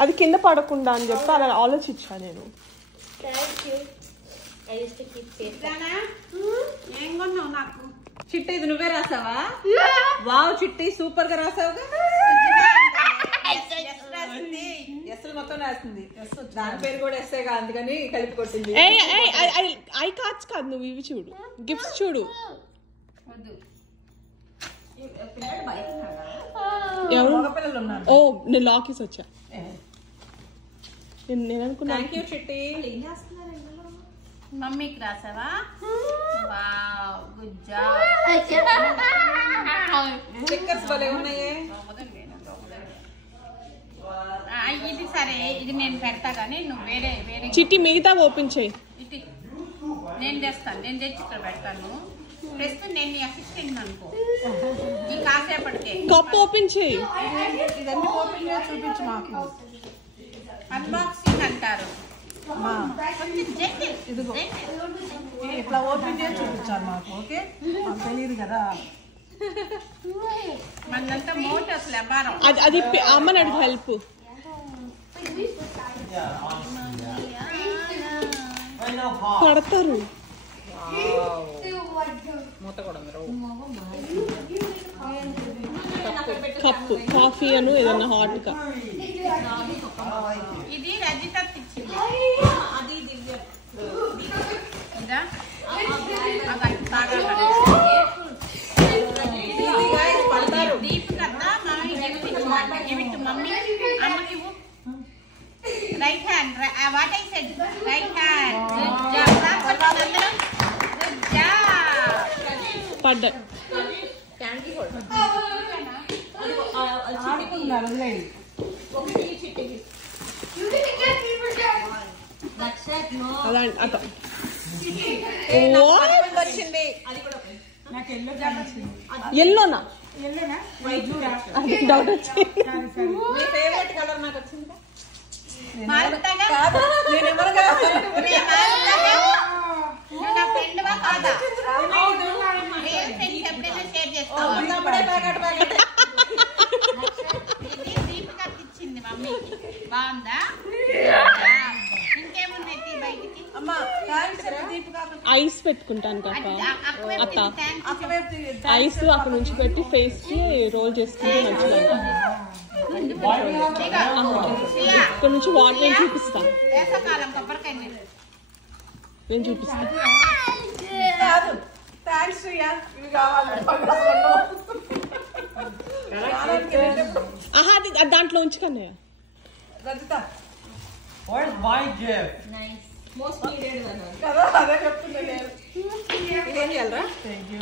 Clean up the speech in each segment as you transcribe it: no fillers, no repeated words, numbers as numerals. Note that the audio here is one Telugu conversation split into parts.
అది కింద పడకుండా అని చెప్పి అలా ఆలోచించా నేను. చిట్టి ఇది నువ్వే రాసావా? వావ్ చిట్టి సూపర్ గా రాసావుగా. ఎస్ఎల్ మొత్తం రాసింది. దాని పేరు కూడా ఎస్ఏగా, అందుకని కలిపి కొట్టింది. ఐ కార్డ్స్ కాదు, నువ్వు ఇవి చూడు, గిఫ్ట్స్ చూడు. ఓ నేను లాకీస్ వచ్చా. నేను అనుకున్నా. థ్యాంక్ యూ చిట్టి. మమ్మీకి రాసావా? Wow good job. స్టిక్కర్స్ భలే ఉన్నాయే. ఇది సరే, ఇది నేను పెడతా గానీ నువ్వు వేరే వేరే చిట్టి మిగతా ఓపెన్ చేయి. ఇది నేను తెస్తాను, నేను తెచ్చి ఇక్కడ పెడతాను. తెస్తే నేను అసిస్టెంట్ అనుకో. ఈ కాసేపటికే కప్ ఓపెన్ చేయి. ఇదన్నీ ఓపెన్ చేసి చూపించు మాకు. అన్బాక్సింగ్ అంటారు. ఇదిగో ఇట్లా ఓపెన్ చేసి చూపించాలి మాకు. ఓకే, మాకు తెలియదు కదా. మనంతా మోట అసలు వ్యాపారం. అది అమ్మని అడుగు హెల్ప్. పడతారు. కప్పు కాఫీ అను ఏదన్నా హాట్ గా. ఇది రజిత ఇచ్చింది. అది దివ్య ఇదా దీప్ కదా మమ్మీ గిఫ్ట్ ఇచ్చిందంట. గిఫ్ట్ మమ్మీ అమ్మకి right hand. What I said right hand. Good job. Good job. పడ్డ ఎల్లోనా డౌట్ వచ్చింది. ఇచ్చింది మమ్మీకి. బాగుందా? ఇంకేమున్నాయి బయటికి? ఐస్ పెట్టుకుంటాను కాక అత్త. ఐస్ అక్కడ నుంచి పెట్టి ఫేస్ కి రోల్ చేసుకుంటే మంచిగా. ఇక్కడ నుంచి వాటర్ నేను చూపిస్తా. వేసవకాలం కొబ్బరికాయ నేను చూపిస్తా. ఆహా అది దాంట్లో ఉంచుకన్నయ్య.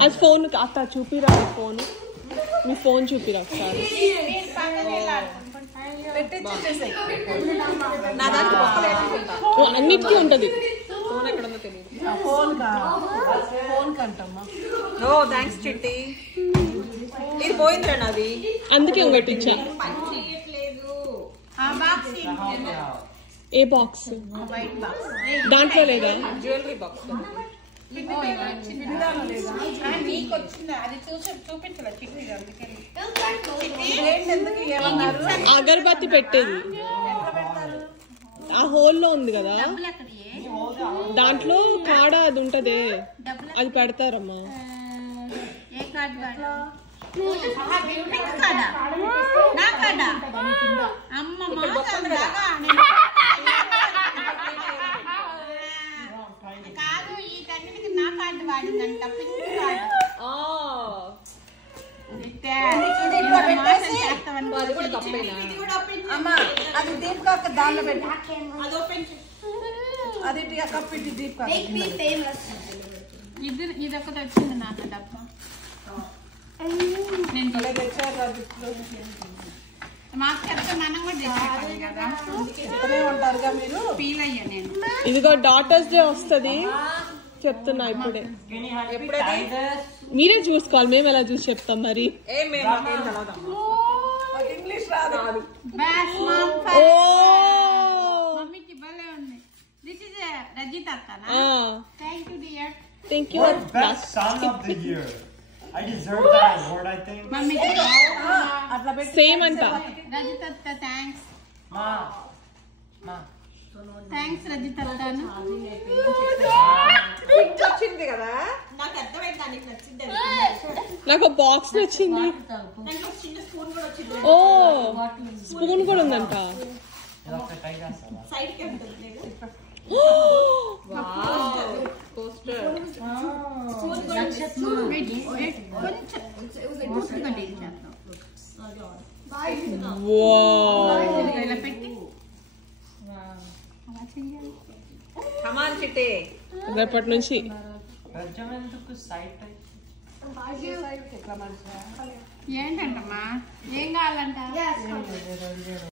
అది ఫోన్ అత్త చూపిరా. ఫోన్ మీ ఫోన్ చూపిరా ఒకసారి. అన్నిటికీ ఉంటది. థ్యాంక్స్ చిట్టి. ఇది పోయిందిరా నాది, అందుకే ఇంకోటి ఇచ్చా. ఏ బాక్స్? దాంట్లో లేదా? Jewellery box. నీకు వచ్చిందా? అది చూపించలే చిట్టి. అగరబత్తి పెట్టేది ఆ హోల్లో ఉంది కదా, దాంట్లో కాడ అది ఉంటదే, అది పెడతారమ్మా. ఏ కార్డు? నా కాడా? అమ్మ కాదు, ఈ కన్నిటికి నా కార్డు వాడిందంట. Pink card. అది దీప్ కాక దానిలో పెట్టి అది కప్పిట్టి దీప్ కాక ఇది ఒకటి వచ్చింది నాకు డబ్బా. మాకు చెప్తే మనం కూడా చేసుకోవాలి కదా. ఉంటారుగా మీరు. ఫీల్ అయ్యా నేను. ఇదిగో డాటర్స్ డే వస్తుంది చెప్తున్నా ఇప్పుడే. మీరే చూసుకోవాలి, మేము ఎలా చూసి చెప్తాం మరి. ఇంగ్లీష్ రాదు. మమ్మీకి భలే ఉంది. దిస్ ఇస్ రజిత అత్తనా? Thank you dear. Thank you. Best son of the year. I deserve that award, I think. మమ్మీకి సేమ్ అంట. రజిత అత్త థ్యాంక్స్. థ్యాంక్స్ రజిత వచ్చింది కదా. నాకు అర్థమైంది, దానికి నచ్చింది. నాకు బాక్స్ నచ్చింది. దాంట్లో చిన్న స్పూన్ కూడా వచ్చింది. ఓ స్పూన్ కూడా ఉందంట. సైడ్ కి ఉంటుంది. పోస్టర్ ఇలా పెట్టి కమాన్ చిట్టే. రేపటి నుంచి ఏంటంటమ్మా, ఏం కావాలంట?